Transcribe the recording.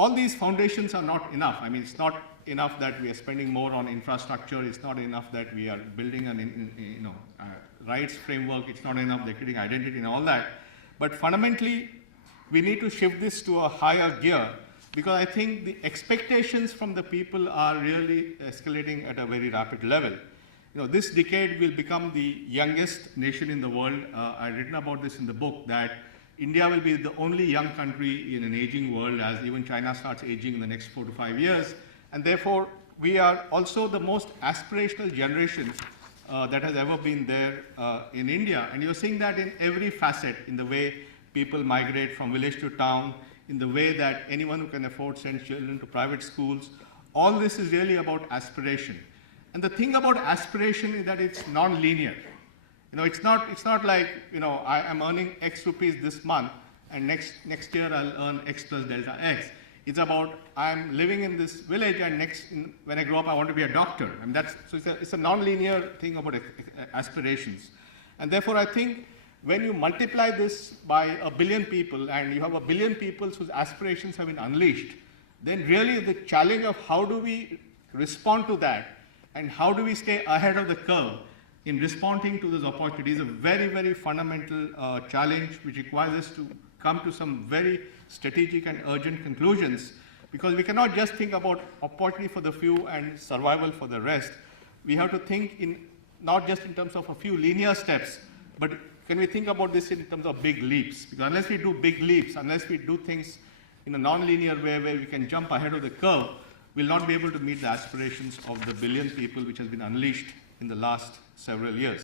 all these foundations are not enough. I mean, it's not enough that we are spending more on infrastructure. It's not enough that we are building an rights framework. It's not enough they're creating identity and all that. But fundamentally, we need to shift this to a higher gear, because I think the expectations from the people are really escalating at a very rapid level. This decade will become the youngest nation in the world. I've written about this in the book, that India will be the only young country in an aging world, as even China starts aging in the next 4 to 5 years. And therefore, we are also the most aspirational generation that has ever been there in India. And you're seeing that in every facet, in the way people migrate from village to town, in the way that anyone who can afford sends children to private schools. All this is really about aspiration. And the thing about aspiration is that it's non-linear. It's not like, I am earning X rupees this month, and next year I'll earn X plus delta X. It's about, I'm living in this village, and when I grow up, I want to be a doctor. And so it's a non-linear thing about aspirations. And therefore, I think when you multiply this by 1 billion people, and you have 1 billion people whose aspirations have been unleashed, then really the challenge of how do we respond to that, and how do we stay ahead of the curve in responding to those opportunities is a very, very fundamental challenge, which requires us to come to some very strategic and urgent conclusions, because we cannot just think about opportunity for the few and survival for the rest. We have to think not just in terms of a few linear steps, but can we think about this in terms of big leaps? Because unless we do big leaps, unless we do things in a non-linear way where we can jump ahead of the curve, we'll not be able to meet the aspirations of the 1 billion people which has been unleashed in the last several years.